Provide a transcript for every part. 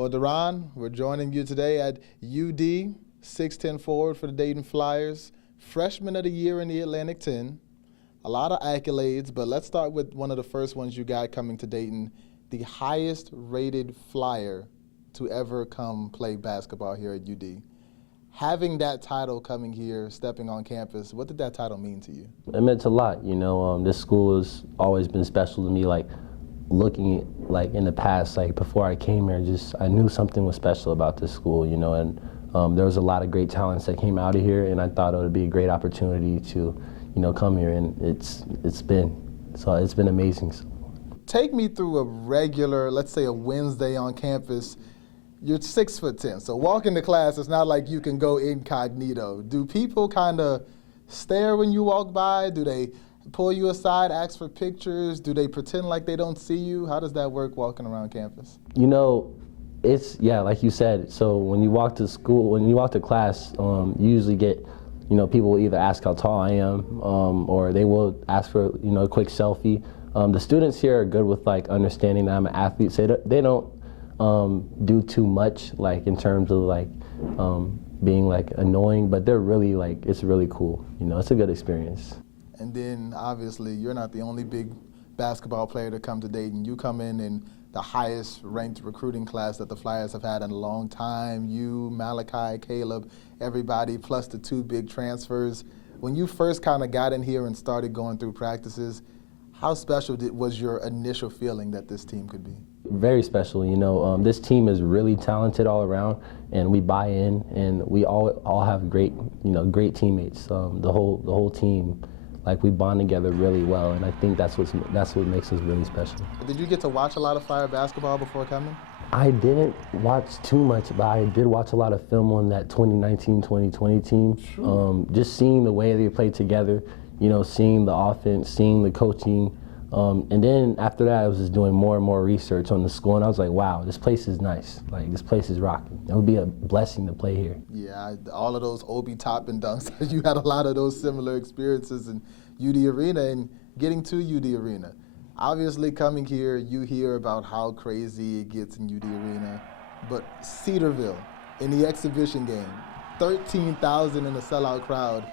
Well, DaRon, we're joining you today at UD, 6'10" forward for the Dayton Flyers, freshman of the year in the Atlantic 10. A lot of accolades, but let's start with one of the first ones you got coming to Dayton, the highest rated Flyer to ever come play basketball here at UD. Having that title coming here, stepping on campus, what did that title mean to you? It meant a lot. This school has always been special to me. Looking in the past, before I came here, I knew something was special about this school, and there was a lot of great talents that came out of here, and I thought it would be a great opportunity to, come here, and it's been amazing. Take me through a regular, let's say a Wednesday on campus. You're 6'10", so walking to class, it's not like you can go incognito. Do people kind of stare when you walk by? Do they pull you aside, ask for pictures? Do they pretend like they don't see you? How does that work walking around campus? It's, like you said, so when you walk to school, when you walk to class, you usually get, people will either ask how tall I am, or they will ask for, a quick selfie. The students here are good with understanding that I'm an athlete, so they don't do too much in terms of being annoying, but they're really it's really cool. It's a good experience. And then obviously you're not the only big basketball player to come to Dayton. You come in the highest ranked recruiting class that the Flyers have had in a long time. You, Malachi, Caleb, everybody, plus the two big transfers. When you first kind of got in here and started going through practices, how special was your initial feeling that this team could be? Very special. This team is really talented all around, and we buy in, and we all have great, great teammates. The whole team, we bond together really well, and I think that's what makes us really special. Did you get to watch a lot of Flyer basketball before coming? I didn't watch too much, but I did watch a lot of film on that 2019-2020 team. Sure. Just seeing the way they played together, seeing the offense, seeing the coaching. And then after that, I was just doing more and more research on the school, and I was like, wow, this place is nice. This place is rocking. It would be a blessing to play here. Yeah, all of those Obi Toppin dunks, you had a lot of those similar experiences in UD Arena and getting to UD Arena. Obviously, coming here, you hear about how crazy it gets in UD Arena, but Cedarville in the exhibition game, 13,000 in a sellout crowd.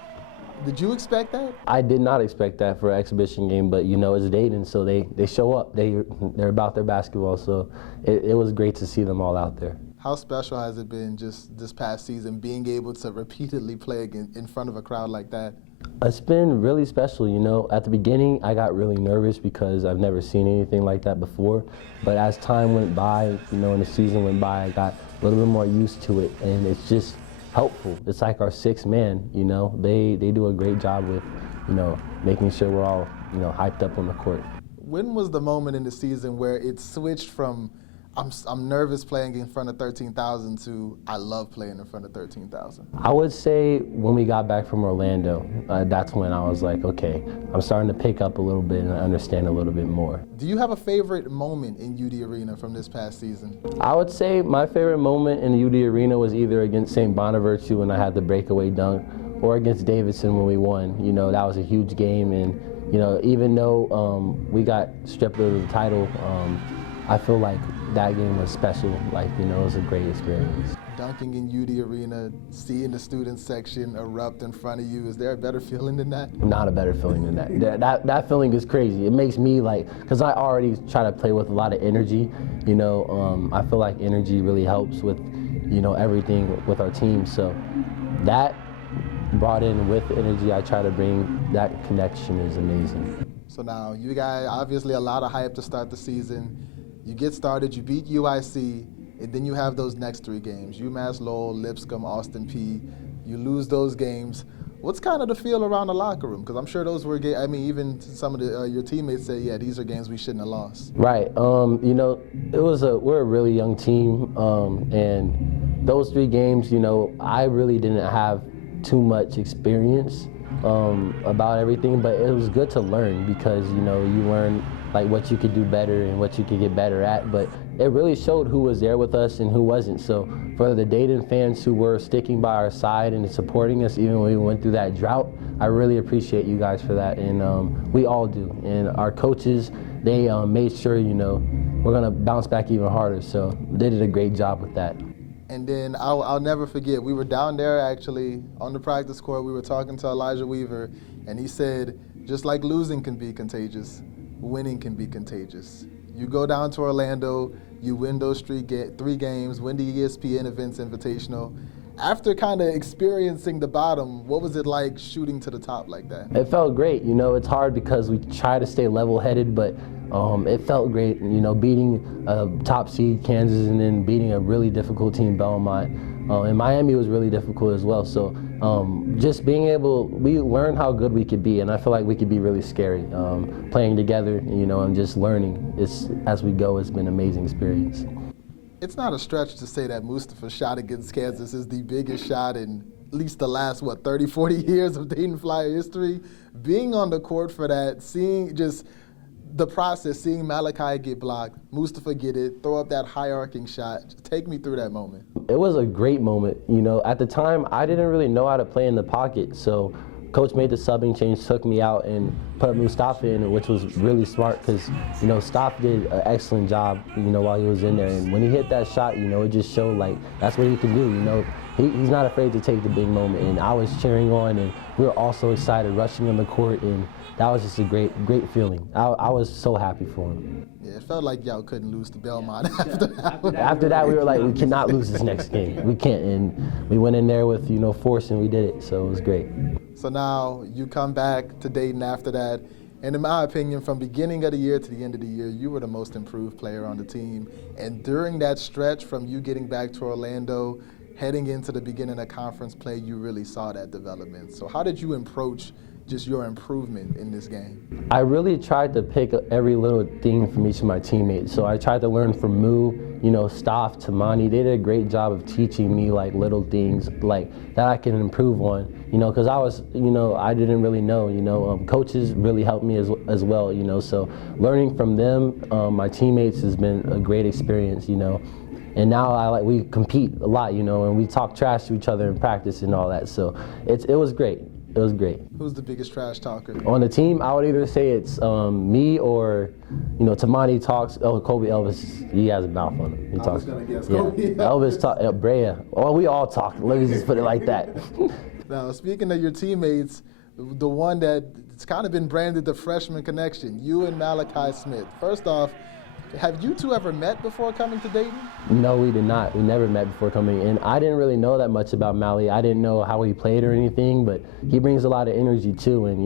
Did you expect that? I did not expect that for an exhibition game, but it's Dayton, so they show up. They're about their basketball, so it was great to see them all out there. How special has it been just this past season, being able to repeatedly play in front of a crowd like that? It's been really special. At the beginning, I got really nervous because I've never seen anything like that before. But as time went by, and the season went by, I got a little bit more used to it, and it's just helpful. It's like our sixth man, they do a great job with, making sure we're all, hyped up on the court. When was the moment in the season where it switched from I'm nervous playing in front of 13,000 to I love playing in front of 13,000? I would say when we got back from Orlando, that's when I was like, okay, I'm starting to pick up a little bit and understand a little bit more. Do you have a favorite moment in UD Arena from this past season? I would say my favorite moment in the UD Arena was either against St. Bonaventure when I had the breakaway dunk, or against Davidson when we won. That was a huge game, and even though we got stripped of the title, I feel like that game was special. It was a great experience. Dunking in UD Arena, seeing the student section erupt in front of you, is there a better feeling than that? Not a better feeling than that. That feeling is crazy. It makes me because I already try to play with a lot of energy, I feel like energy really helps with, everything with our team. So that brought in with energy I try to bring, that connection is amazing. So now you guys, obviously a lot of hype to start the season. You get started, you beat UIC, and then you have those next three games, UMass Lowell, Lipscomb, Austin Peay. You lose those games. What's kind of the feel around the locker room? Because I'm sure those were, even some of your teammates say, yeah, these are games we shouldn't have lost. Right. We're a really young team, and those three games, I really didn't have too much experience about everything, but it was good to learn because, you learn what you could do better and what you could get better at, but it really showed who was there with us and who wasn't. So for the Dayton fans who were sticking by our side and supporting us even when we went through that drought, I really appreciate you guys for that, and we all do. And our coaches, they made sure, we're going to bounce back even harder. So they did a great job with that. And then I'll never forget, we were down there actually on the practice court. We were talking to Elijah Weaver, and he said, just like losing can be contagious, winning can be contagious. You go down to Orlando, you win those 3 games, win the ESPN Events Invitational. After kind of experiencing the bottom, what was it like shooting to the top like that? It felt great. It's hard because we try to stay level-headed, but it felt great, beating top seed Kansas and then beating a really difficult team, Belmont. And Miami was really difficult as well. So just being able, we learned how good we could be, and I feel like we could be really scary. Playing together, and just learning as we go, it's been an amazing experience. It's not a stretch to say that Mustafa's shot against Kansas is the biggest shot in at least the last, 30, 40 years of Dayton Flyer history. Being on the court for that, seeing just the process, seeing Malachi get blocked, Mustafa get it, throw up that high arcing shot. Just take me through that moment. It was a great moment. At the time, I didn't really know how to play in the pocket, so Coach made the subbing change, took me out and put Mustafa in, which was really smart because, Staff did an excellent job, while he was in there. And when he hit that shot, it just showed like that's what he can do. He's not afraid to take the big moment. And I was cheering on, and we were all so excited, rushing on the court, and that was just a great feeling. I was so happy for him. Yeah, it felt like y'all couldn't lose to Belmont after that. After that, we were like, we cannot lose this next game. We can't. And we went in there with, force, and we did it. So it was great. So now you come back to Dayton after that, and in my opinion, from beginning of the year to the end of the year, you were the most improved player on the team. And during that stretch from you getting back to Orlando, heading into the beginning of conference play, you really saw that development. So how did you approach just your improvement in this game? I really tried to pick every little thing from each of my teammates. So I tried to learn from Moo, Staff, Tamani. They did a great job of teaching me like little things like that I can improve on, because I was, I didn't really know, coaches really helped me as well, so learning from them, my teammates has been a great experience, And now we compete a lot, and we talk trash to each other in practice and all that. So it was great. It was great. Who's the biggest trash talker? On the team, I would either say it's me or, Tamani talks. Oh, Kobe Elvis, he has a mouth on him. He talks. I was going to guess Kobe. Elvis talk. Brea. Oh, we all talk. Let me just put it like that. Now, speaking of your teammates, the one that it's kind of been branded the freshman connection, you and Malachi Smith. First off, have you two ever met before coming to Dayton? No, we did not. We never met before coming in. I didn't really know that much about Mally. I didn't know how he played or anything, but he brings a lot of energy too, and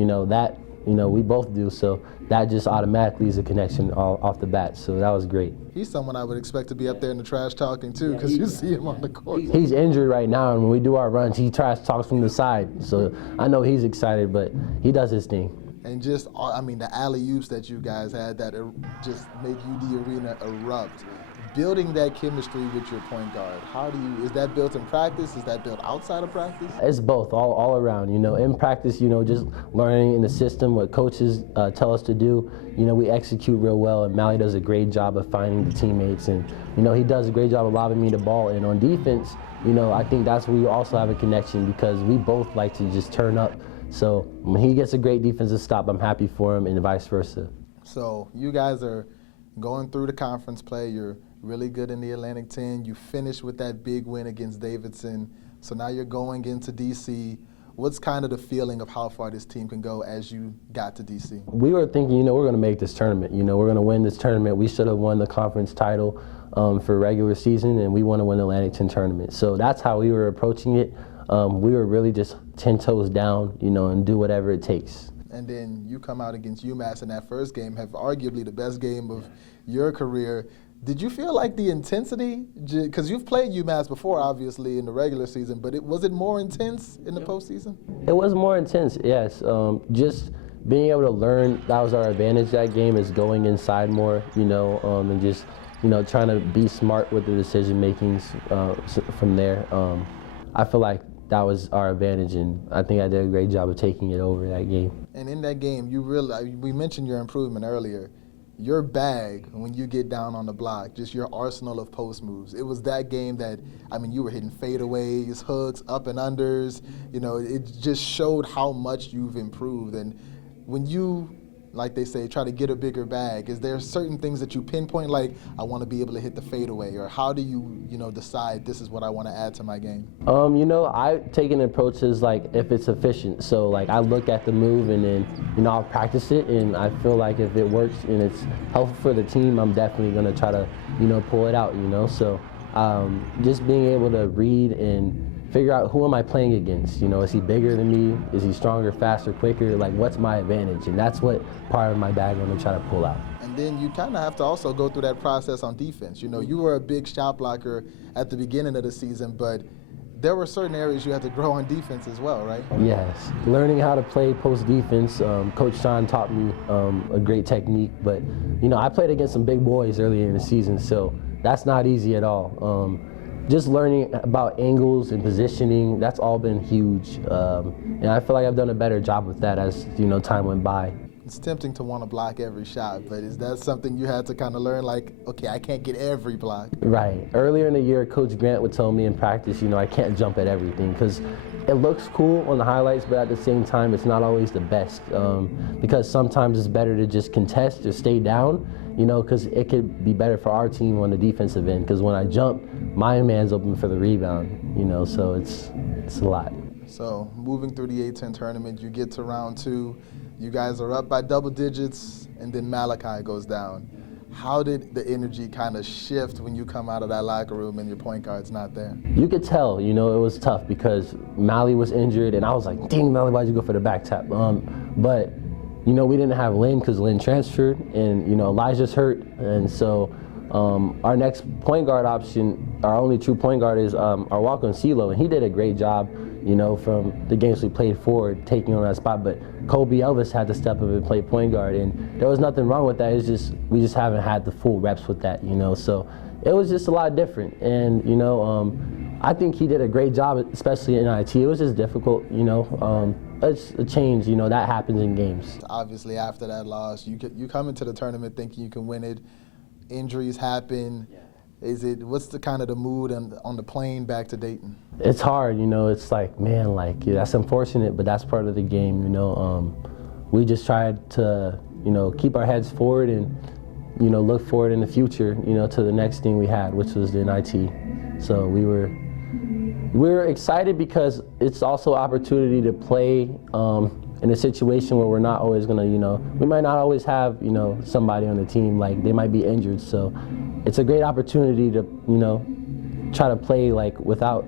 we both do. So that just automatically is a connection off the bat. So that was great. He's someone I would expect to be up there in the trash talking too, because you see him on the court. He's injured right now, and when we do our runs, he trash talks from the side. So I know he's excited, but he does his thing. And just, the alley-oops that you guys had that just make the arena erupt. Building that chemistry with your point guard, is that built in practice? Is that built outside of practice? It's both, all around. In practice, just learning in the system what coaches tell us to do. We execute real well, and Mally does a great job of finding the teammates. And, he does a great job of lobbing me the ball. And on defense, I think that's where we also have a connection because we both like to just turn up. So when he gets a great defensive stop, I'm happy for him and vice versa. So you guys are going through the conference play. You're really good in the Atlantic 10. You finished with that big win against Davidson. So now you're going into D.C. What's kind of the feeling of how far this team can go as you got to D.C.? We were thinking, we're going to make this tournament. We're going to win this tournament. We should have won the conference title for regular season, and we want to win the Atlantic 10 tournament. So that's how we were approaching it. We were really just 10 toes down, and do whatever it takes. And then you come out against UMass in that first game, have arguably the best game of your career. Did you feel like the intensity, because you've played UMass before, obviously, in the regular season, but was it more intense in the postseason? It was more intense, yes. Just being able to learn, that was our advantage that game, is going inside more, and just, trying to be smart with the decision makings from there. I feel like that was our advantage, and I think I did a great job of taking it over that game. And in that game, we mentioned your improvement earlier. Your bag, when you get down on the block, just your arsenal of post moves. It was that game that, you were hitting fadeaways, hooks, up and unders. It just showed how much you've improved. And when you like they say, try to get a bigger bag? Is there certain things that you pinpoint, like I want to be able to hit the fadeaway, or how do you, decide this is what I want to add to my game? I take an approach as like if it's efficient. So like I look at the move and then, I'll practice it, and I feel like if it works and it's helpful for the team, I'm definitely gonna try to, pull it out. So just being able to read and figure out who am I playing against. Is he bigger than me? Is he stronger, faster, quicker? Like, what's my advantage? And that's what part of my bag I'm gonna try to pull out. And then you kind of have to also go through that process on defense. You were a big shot blocker at the beginning of the season, but there were certain areas you had to grow on defense as well, right? Yes, learning how to play post defense. Coach Sean taught me a great technique, but I played against some big boys earlier in the season, so that's not easy at all. Just learning about angles and positioning, that's all been huge. And I feel like I've done a better job with that as time went by. It's tempting to want to block every shot, but is that something you had to kind of learn, like, okay, I can't get every block? Right. Earlier in the year, Coach Grant would tell me in practice, I can't jump at everything because it looks cool on the highlights, but at the same time, it's not always the best because sometimes it's better to just contest or stay down, because it could be better for our team on the defensive end, because when I jump, my man's open for the rebound, so it's a lot. So moving through the A-10 tournament, you get to round 2. You guys are up by double digits, and then Malachi goes down. How did the energy kind of shift when you come out of that locker room and your point guard's not there? You could tell, it was tough because Mally was injured, and I was like, dang, Mally, why'd you go for the back tap? But, we didn't have Lynn because Lynn transferred, and, Elijah's hurt, and so our next point guard option, our only true point guard is our walk-on CeeLo, and he did a great job, from the games we played forward, taking on that spot. But Kobe Elvis had to step up and play point guard, and there was nothing wrong with that. It's just we just haven't had the full reps with that, So it was just a lot different, and I think he did a great job, especially in IT. It was just difficult, It's a change, that happens in games. Obviously, after that loss, you come into the tournament thinking you can win it. Injuries happen. Yeah. What's the kind of the mood on the plane back to Dayton? It's hard, it's like, man, that's unfortunate, but that's part of the game, We just tried to, keep our heads forward and, look forward in the future, to the next thing we had, which was the NIT. So we were excited because it's also opportunity to play in a situation where we're not always gonna, we might not always have, somebody on the team, like they might be injured. So it's a great opportunity to, try to play without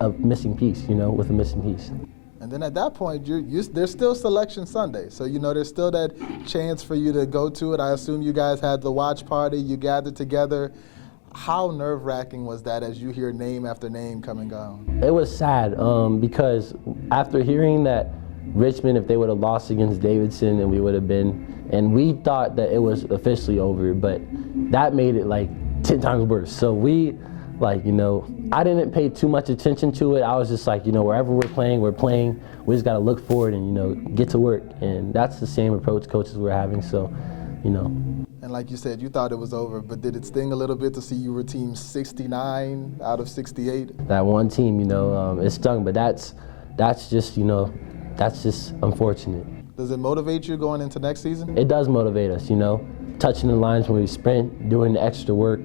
a missing piece, with a missing piece. And then at that point, there's still Selection Sunday. So, there's still that chance for you to go to it. I assume you guys had the watch party, you gathered together. How nerve-wracking was that as you hear name after name coming down? It was sad because after hearing that Richmond, if they would have lost against Davidson, and we would have been, and we thought that it was officially over, but that made it 10 times worse. So we, I didn't pay too much attention to it. I was just wherever we're playing, we just got to look forward and, get to work. And that's the same approach coaches were having, so, And like you said, you thought it was over, but did it sting a little bit to see you were team 69 out of 68? That one team, it stung, but that's just, that's just unfortunate. Does it motivate you going into next season? It does motivate us, touching the lines when we sprint, doing the extra work,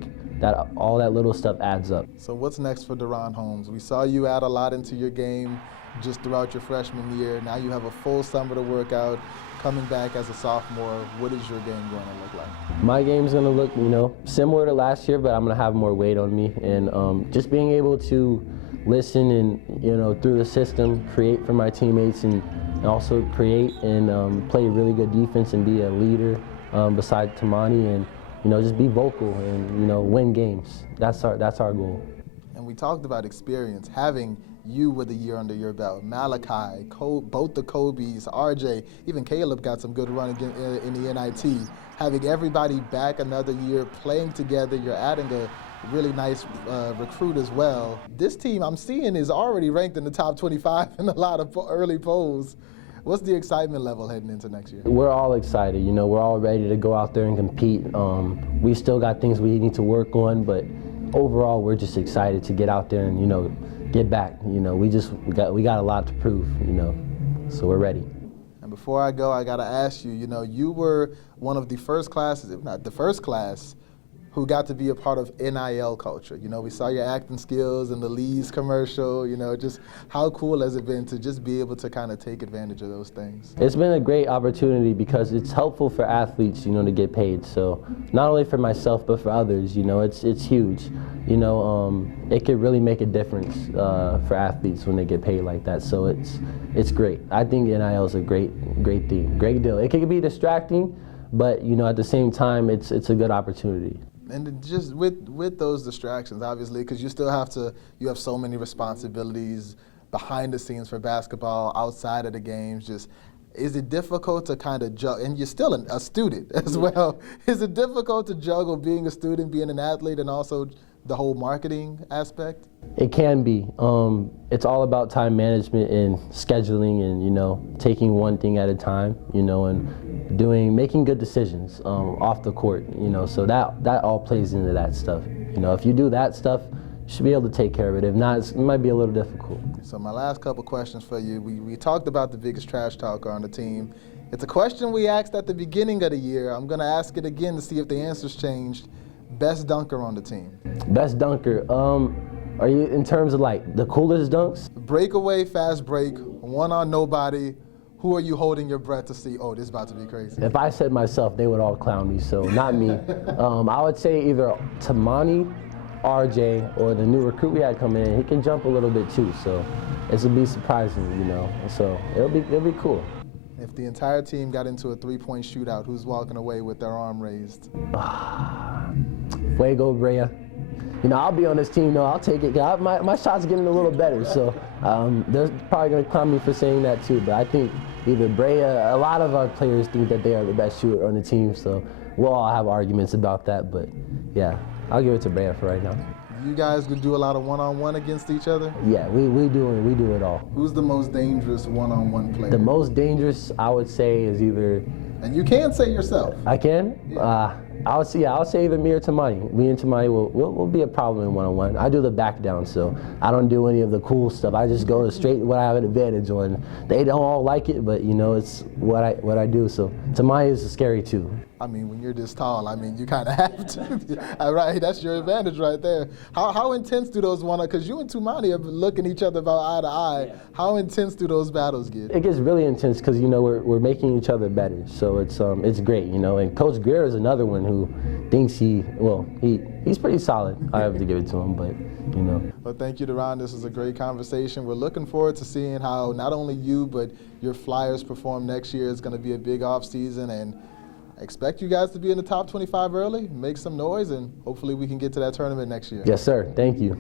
all that little stuff adds up. So what's next for DaRon Holmes? We saw you add a lot into your game just throughout your freshman year. Now you have a full summer to work out. Coming back as a sophomore, what is your game going to look like? My game's going to look, similar to last year, but I'm going to have more weight on me. And just being able to listen and, through the system, create for my teammates and also create and play really good defense and be a leader beside Tamani and, just be vocal and, win games. That's our goal. And we talked about experience, having you with a year under your belt. Malachi, both the Kobe's, RJ, even Caleb got some good run in the NIT. Having everybody back another year, playing together, you're adding a really nice recruit as well. This team I'm seeing is already ranked in the top 25 in a lot of early polls. What's the excitement level heading into next year? We're all excited. We're all ready to go out there and compete. We still got things we need to work on, but overall, we're just excited to get out there and, get back. We got a lot to prove, so we're ready. And Before I go, I got to ask you, you were one of the first classes, if not the first class, who got to be a part of NIL culture. We saw your acting skills in the Lee's commercial, just how cool has it been to just be able to kind of take advantage of those things? It's been a great opportunity because it's helpful for athletes, to get paid. So not only for myself, but for others, it's huge. It could really make a difference for athletes when they get paid like that. So it's great. I think NIL is a great thing, great deal. It can be distracting, but at the same time, it's a good opportunity. And just with those distractions, obviously, because you have so many responsibilities behind the scenes for basketball, outside of the games. Just, is it difficult to kind of juggle? And you're still a student as well. Is it difficult to juggle being a student, being an athlete, and also the whole marketing aspect? It can be. It's all about time management and scheduling, and taking one thing at a time, and making good decisions off the court. So that all plays into that stuff. If you do that stuff, you should be able to take care of it. If not, it might be a little difficult. So my last couple questions for you. We talked about the biggest trash talker on the team. It's a question we asked at the beginning of the year. I'm going to ask it again to see if the answer's changed. Best dunker on the team? Best dunker. Are you in terms of like the coolest dunks? Breakaway, fast break, one on nobody. Who are you holding your breath to see? Oh, this is about to be crazy. If I said myself, they would all clown me, so not me. I would say either Tamani, RJ, or the new recruit we had coming in. He can jump a little bit too, so this would be surprising, So it'll be cool. If the entire team got into a three-point shootout, who's walking away with their arm raised? Fuego Brea. I'll be on this team, though. I'll take it. My shot's getting a little better, so they're probably going to clown me for saying that, too. But I think either Brea, a lot of our players think that they are the best shooter on the team, so we'll all have arguments about that. But, yeah, I'll give it to Brea for right now. You guys could do a lot of one-on-one against each other? Yeah, we do it all. Who's the most dangerous one-on-one player? The most dangerous, I would say, is either... And you can say yourself. I can? Yeah. I'll say either me or Tamani. Me and Tamani will be a problem in one-on-one. I do the back down, so I don't do any of the cool stuff. I just go straight what I have an advantage on. They don't all like it, but it's what I do. So Tamani is scary too. I mean, when you're this tall, you kind of have to. Right, that's your advantage right there. How intense do those because you and Tumani are looking each other about eye to eye. Yeah. How intense do those battles get? It gets really intense because we're making each other better. So it's great, And Coach Greer is another one who thinks he's pretty solid. I have to give it to him, but Well, thank you, DaRon. This is a great conversation. We're looking forward to seeing how not only you but your Flyers perform next year. It's going to be a big off season, and I expect you guys to be in the top 25 early, make some noise, and hopefully we can get to that tournament next year. Yes, sir. Thank you.